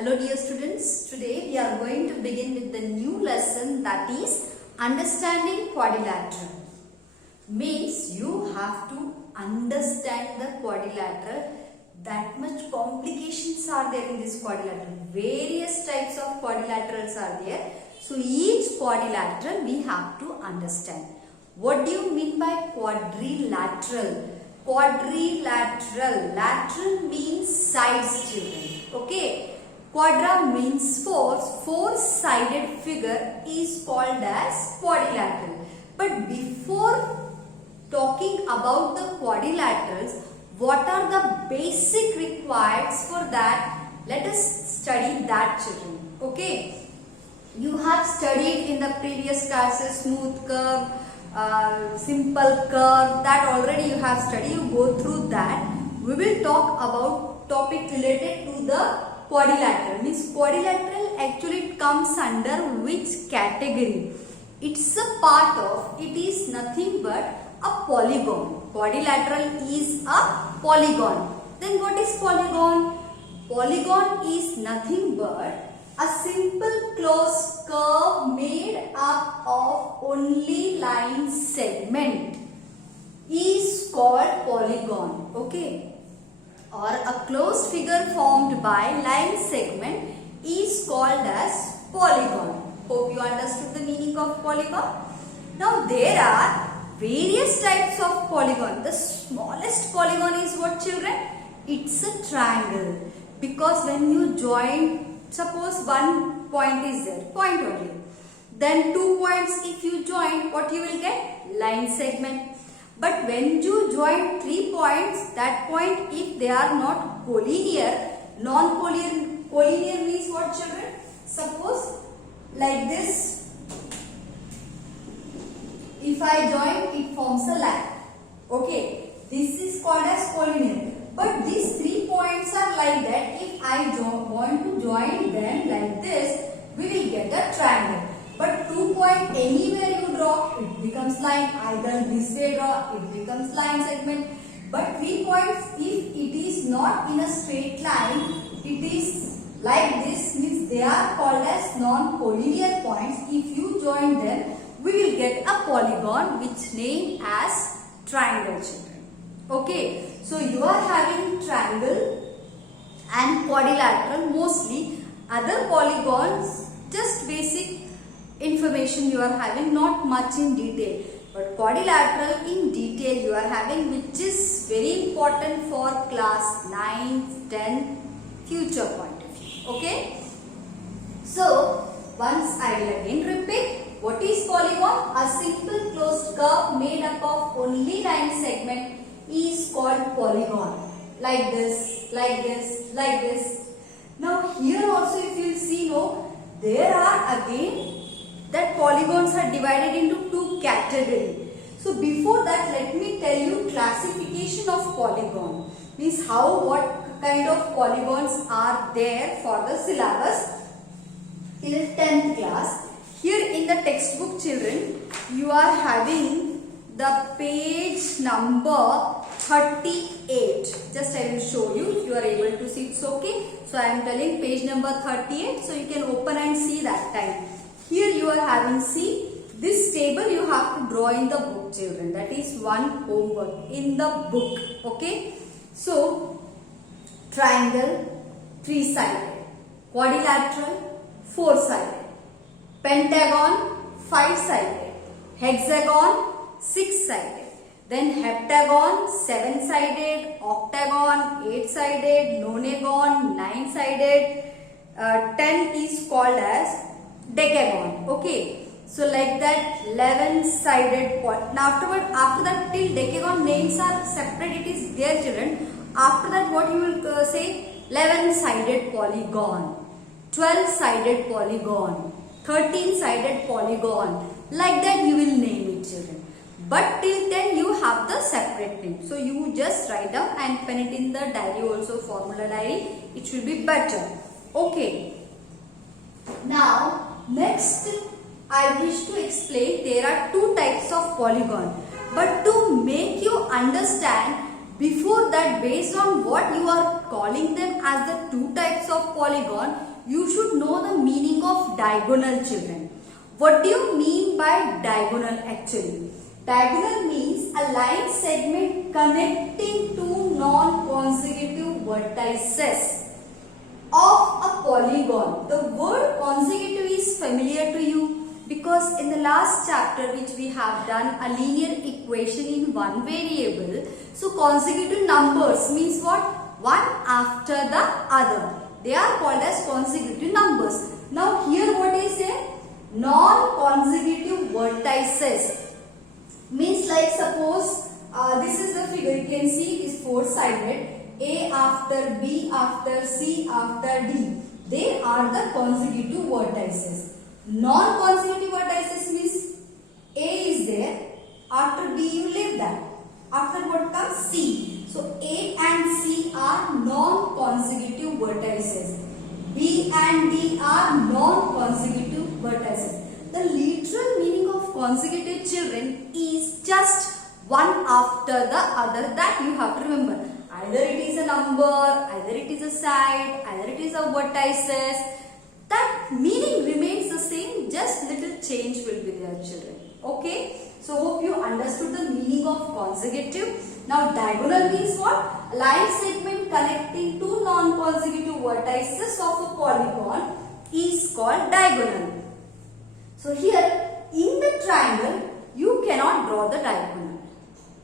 Hello dear students, today we are going to begin with the new lesson, that is understanding quadrilateral. Means you have to understand the quadrilateral. That much complications are there in this quadrilateral. Various types of quadrilaterals are there. So each quadrilateral we have to understand. What do you mean by quadrilateral? Quadrilateral. Lateral means sides, children. Okay. Quadra means four. Four-sided figure is called as quadrilateral. But before talking about the quadrilaterals, what are the basic requirements for that? Let us study that, children. Okay. You have studied in the previous classes smooth curve, simple curve, that already you have studied. You go through that. We will talk about topic related to the quadrilateral. Means quadrilateral actually comes under which category? It's a part of, it is nothing but a polygon. Quadrilateral is a polygon. Then what is polygon? Polygon is nothing but a simple closed curve made up of only line segment is called polygon. Okay. Or a closed figure formed by line segment is called as polygon. Hope you understood the meaning of polygon. Now there are various types of polygon. The smallest polygon is what, children? It's a triangle. Because when you join, suppose one point is there, point only. Then 2 points if you join, what you will get? Line segment. But when you join 3 points, that point if they are not collinear, collinear means what, children? Suppose like this, if I join, it forms a line. Okay, this is called as collinear. But these 3 points are like that. If I want to join them like this, we will get a triangle. But 2 point anywhere you draw, it becomes line. Either this way draw, it becomes line segment. But 3 points, if it is not in a straight line, it is like this, means they are called as non-collinear points. If you join them, we will get a polygon which named as triangle, children. Okay, so you are having triangle and quadrilateral mostly. Other polygons, just basic information you are having, not much in detail. But quadrilateral in detail you are having, which is very important for class 9th, 10th future point of view. Okay. So once I will again repeat. What is polygon? A simple closed curve made up of only line segment is called polygon. Like this, like this, like this. Now here also if you will see, there are again that polygons are divided into 2 categories. So before that, let me tell you classification of polygon. Means what kind of polygons are there for the syllabus till 10th class. Here in the textbook, children, you are having the page number 38. Just I will show you. If you are able to see, it's okay. So I am telling page number 38. So you can open and see that time. Here you are having, see, this table you have to draw in the book, children. That is one homework in the book. Okay. So triangle 3-sided, quadrilateral 4-sided, pentagon 5-sided, hexagon 6-sided, then heptagon 7-sided, octagon 8-sided, nonagon 9-sided, 10 is called as decagon. Okay, so like that 11-sided. Now after that till decagon names are separate, it is there, children. After that what you will say? 11-sided polygon, 12-sided polygon, 13-sided polygon. Like that you will name it, children. But till 10 you have the separate name. So you just write down and pen it in the diary also, formula diary. It will be better. Okay. Now next I wish to explain there are 2 types of polygon. But to make you understand, before that, based on what you are calling them as the 2 types of polygon, you should know the meaning of diagonal, children. What do you mean by diagonal actually? Diagonal means a line segment connecting two non-consecutive vertices of a polygon. The word consecutive is familiar to you because in the last chapter which we have done a linear equation in one variable. So consecutive numbers means what? One after the other. They are called as consecutive numbers. Now here what is a non-consecutive vertices? Means like suppose this is the figure, you can see it is four-sided. A after B after C after D. They are the consecutive vertices. Non-consecutive vertices means A is there. After B you leave that. After what comes C. So A and C are non-consecutive vertices. B and D are non-consecutive vertices. The literal meaning of consecutive, children, is just one after the other. That you have to remember. Either it is a number, either it is a side, either it is a vertices. That meaning remains the same, just little change will be there, children. Okay? So hope you understood the meaning of consecutive. Now diagonal means what? A line segment connecting two non-consecutive vertices of a polygon is called diagonal. So here in the triangle you cannot draw the diagonal.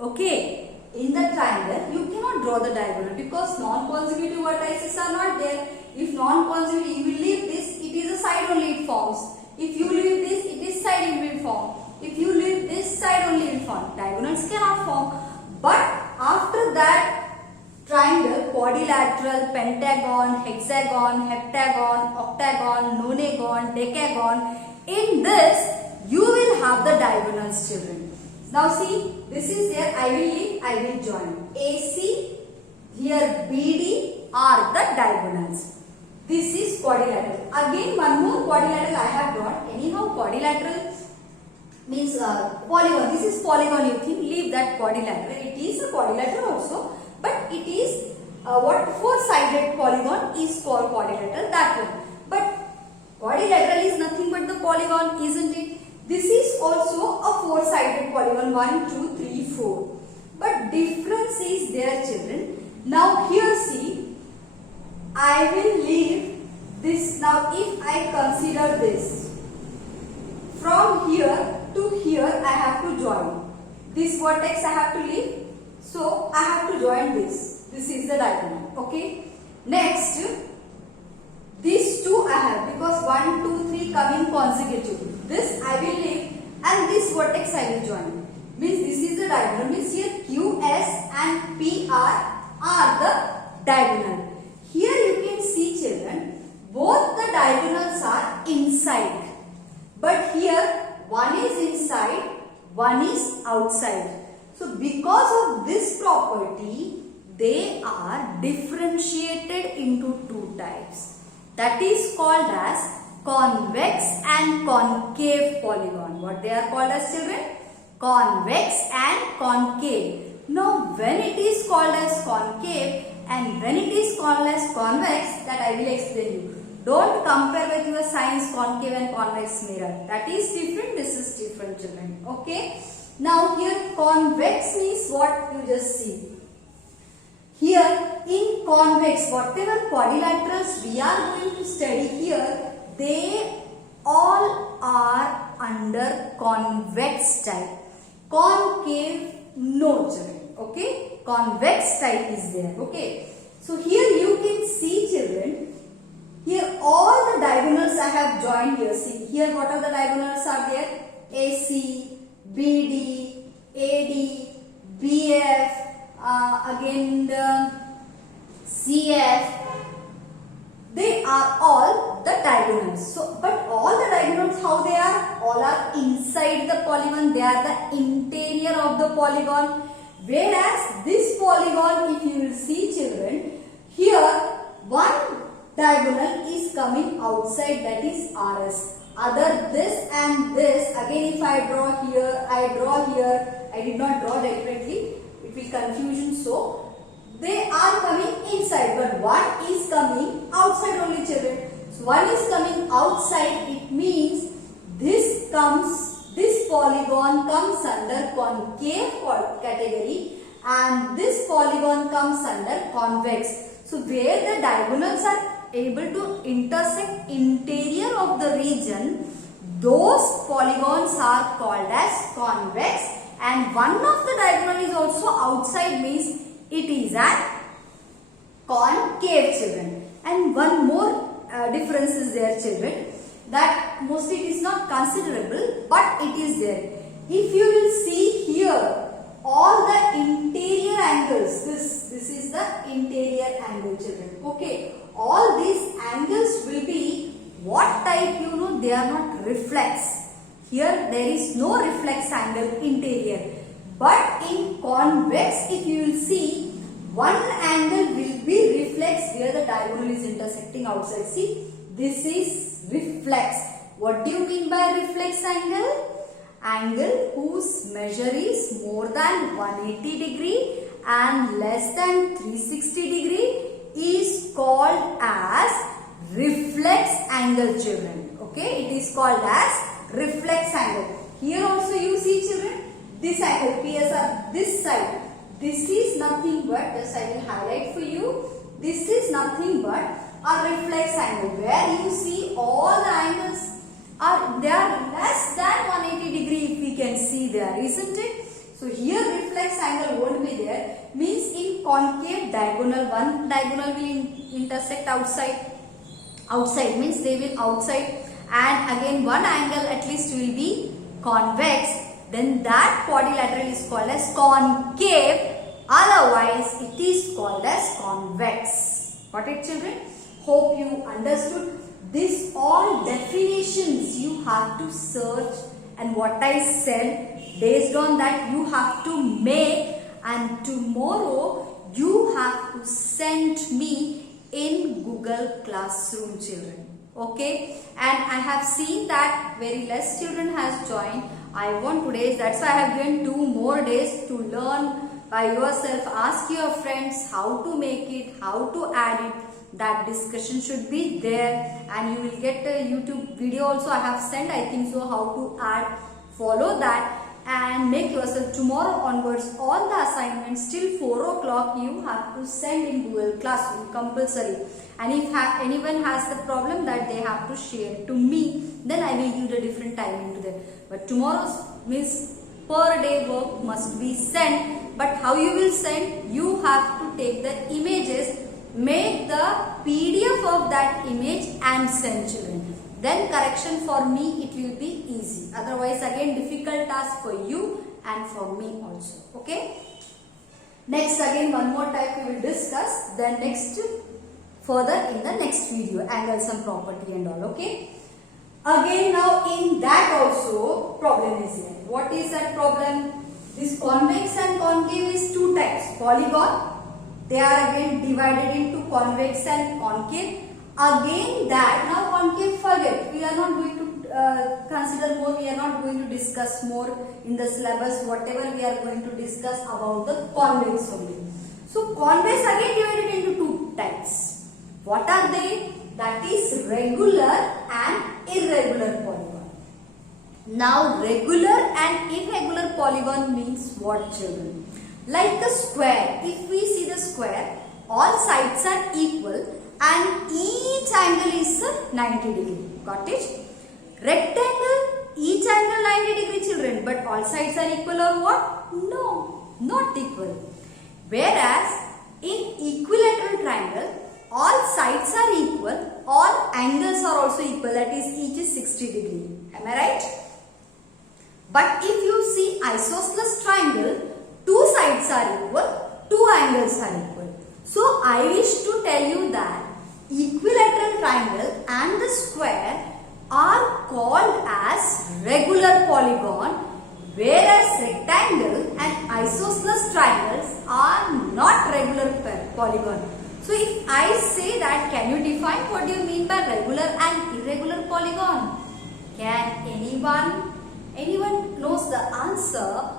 Okay? In the triangle you cannot draw the diagonal because non-consecutive vertices are not there. If non-consecutive, you will leave this, it is a side only it forms. If you leave this, it is side it will form. If you leave this side only it will form. Diagonals cannot form. But after that, triangle, quadrilateral, pentagon, hexagon, heptagon, octagon, nonagon, decagon, in this you will have the diagonals, children. Now see, this is there, I will leave, I will join. AC, here BD are the diagonals. This is quadrilateral. Again one more quadrilateral I have drawn. Anyhow quadrilateral means polygon. This is polygon you think, leave that quadrilateral. It is a quadrilateral also, but it is what four-sided polygon is called quadrilateral, that one. But quadrilateral is nothing but the polygon, isn't it? This is also a four-sided polygon, 1, 2, 3, 4. But difference is there, children. Now here see, I will leave this. Now if I consider this, from here to here I have to join. This vertex I have to leave. So I have to join this. This is the diagonal. Okay. Next, these two I have because 1, 2, 3 coming consecutive. This I will leave and this vertex I will join. Means this is the diagonal. Means here QS and PR are the diagonal. Here you can see, children, both the diagonals are inside. But here one is inside, one is outside. So because of this property, they are differentiated into two types. That is called as convex and concave polygon. What they are called as, children? Convex and concave. Now when it is called as concave and when it is called as convex, that I will explain you. Don't compare with your science concave and convex mirror. That is different, this is different, children. Okay. Now here convex means what you just see. Here in convex, whatever quadrilaterals we are going to study here, they all are under convex type. Concave, no, children. Okay. Convex type is there. Okay. So here you can see, children, here all the diagonals I have joined here. See, here what are the diagonals are there? AC, BD, AD, BF, again the CF. They are all the diagonals. So, but all the diagonals, how they are? All are inside the polygon. They are the interior of the polygon. Whereas this polygon, if you will see, children, here one diagonal is coming outside, that is RS. Other this and this, again if I draw here, I did not draw directly, it will confusion, so they are coming inside, but one is coming outside only, children. So one is coming outside, it means this polygon comes under concave category and this polygon comes under convex. So where the diagonals are able to intersect interior of the region, those polygons are called as convex, and one of the diagonal is also outside, means it is an concave, children. And one more difference is there, children, that mostly it is not considerable, but it is there. If you will see here, all the interior angles, this is the interior angle, children. Okay, all these angles will be what type? You know, they are not reflex. Here there is no reflex angle interior, but in convex, if you will see, one angle will be reflex where the diagonal is intersecting outside. See, this is reflex. What do you mean by reflex angle? Angle whose measure is more than 180 degree and less than 360 degree is called as reflex angle, children. Okay, it is called as reflex angle. Here also you see, children, this angle PSR, this side. This is nothing but, just I will highlight for you, this is nothing but a reflex angle where you see all the angles they are less than 180 degree, if we can see there, isn't it? So here reflex angle won't be there, means in concave diagonal, one diagonal will intersect outside. Outside means they will outside, and again one angle at least will be convex, then that quadrilateral is called as concave, otherwise it is called as convex. Got it, children? Hope you understood. This all definitions you have to search, and what I said, based on that you have to make, and tomorrow you have to send me in Google Classroom, children. Okay, and I have seen that very less children has joined. I want today's, that's why I have given 2 more days to learn by yourself. Ask your friends how to make it, how to add it. That discussion should be there, and you will get a YouTube video also I have sent, I think so, how to add. Follow that and make yourself. Tomorrow onwards all the assignments till 4 o'clock you have to send in Google Classroom compulsory, and if anyone has the problem that they have to share to me, then I will give a different timing to them. But tomorrow's means per day work must be sent. But how you will send? You have to take the images, make the PDF of that image and send, children. Then correction for me, it will be easy. Otherwise again difficult task for you and for me also. Okay. Next again one more type we will discuss. Then next further in the next video, angles and property and all. Okay. Again now in that also problem is here. What is that problem? This convex and concave is 2 types. Polygon. They are again divided into convex and concave. Again that, now concave forget, we are not going to consider more, we are not going to discuss more in the syllabus, whatever we are going to discuss about the convex only. So convex again divided into 2 types. What are they? That is regular and irregular polygon. Now regular and irregular polygon means what, children? Like a square, if we see the square, all sides are equal and each angle is 90 degree. Got it? Rectangle, each angle 90 degree, children, but all sides are equal or what? No, not equal. Whereas in equilateral triangle, all sides are equal, all angles are also equal, that is each is 60 degree. Am I right? But if you see isosceles triangle, 2 sides are equal, 2 angles are equal. So I wish to tell you that equilateral triangle and the square are called as regular polygon, whereas rectangle and isosceles triangles are not regular polygon. So if I say that, can you define what do you mean by regular and irregular polygon? Can anyone knows the answer?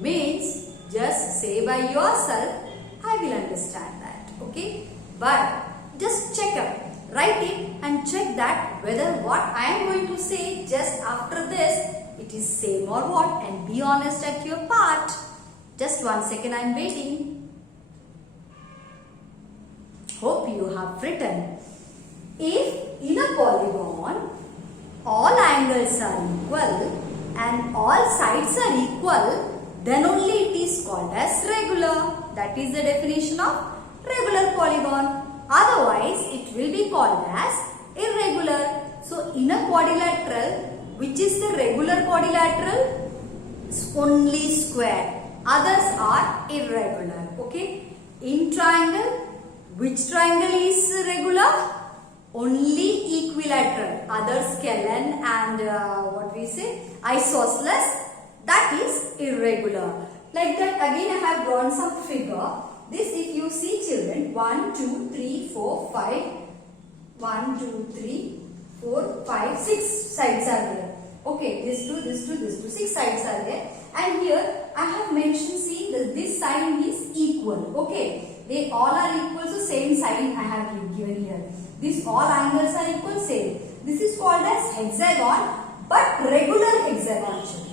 Means just say by yourself, I will understand that. Okay, but just check up. Write it and check that whether what I am going to say just after this, it is same or what, and be honest at your part. Just 1 second, I am waiting. Hope you have written. If in a polygon all angles are equal and all sides are equal, then only it is called as regular. That is the definition of regular polygon. Otherwise, it will be called as irregular. So, in a quadrilateral, which is the regular quadrilateral? It's only square. Others are irregular. Okay. In triangle, which triangle is regular? Only equilateral. Others, Kellen and what we say, isosceles, that is irregular. Like that, again I have drawn some figure. This, if you see children, 1, 2, 3, 4, 5, 1, 2, 3, 4, 5, 6 sides are there. Okay, this 2, this 2, this 2, 6 sides are there. And here I have mentioned, see, this sign is equal. Okay, they all are equal, so same sign I have given here. These all angles are equal, same. This is called as hexagon, but regular hexagon, children.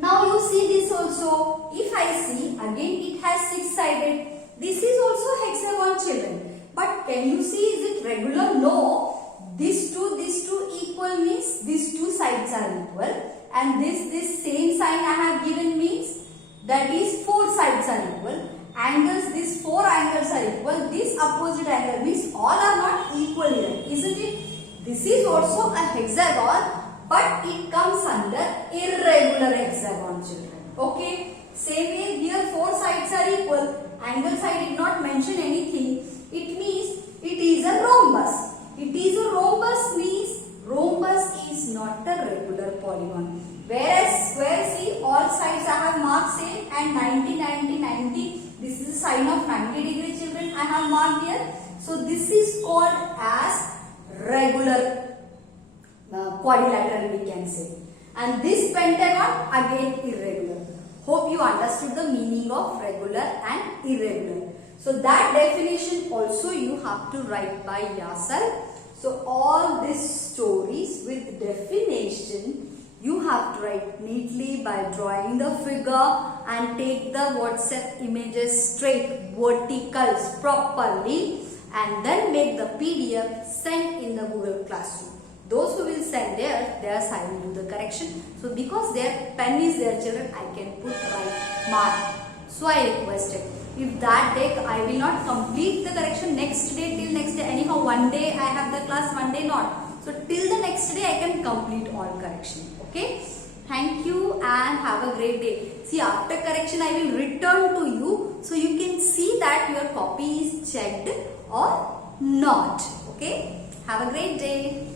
Now you see this also. If I see, again it has 6 sided. This is also hexagon, children. But can you see, is it regular? No. This two equal means these 2 sides are equal. And this same sign I have given means that is 4 sides are equal. Angles, these 4 angles are equal. This opposite angle means all are not equal here, isn't it? This is also a hexagon, but it comes under irregular hexagon, children. Okay. Same way here 4 sides are equal. Angles I did not mention anything. It means it is a rhombus. It is a rhombus means rhombus is not a regular polygon. Whereas square, see, all sides I have marked same and 90, 90, 90. This is a sign of 90 degree, children, I have marked here. So this is called as regular quadrilateral, we can say. And this pentagon again irregular. Hope you understood the meaning of regular and irregular. So that definition also you have to write by yourself. So all these stories with definition you have to write neatly by drawing the figure and take the WhatsApp images straight, verticals properly, and then make the PDF send in the Google Classroom. Those who will send theirs I will do the correction. So because their pen is there, children, I can put right mark. So I requested, if that day I will not complete the correction next day till next day. Anyhow, one day I have the class, one day not. So till the next day I can complete all correction. Okay. Thank you and have a great day. See, after correction I will return to you so you can see that your copy is checked or not. Okay. Have a great day.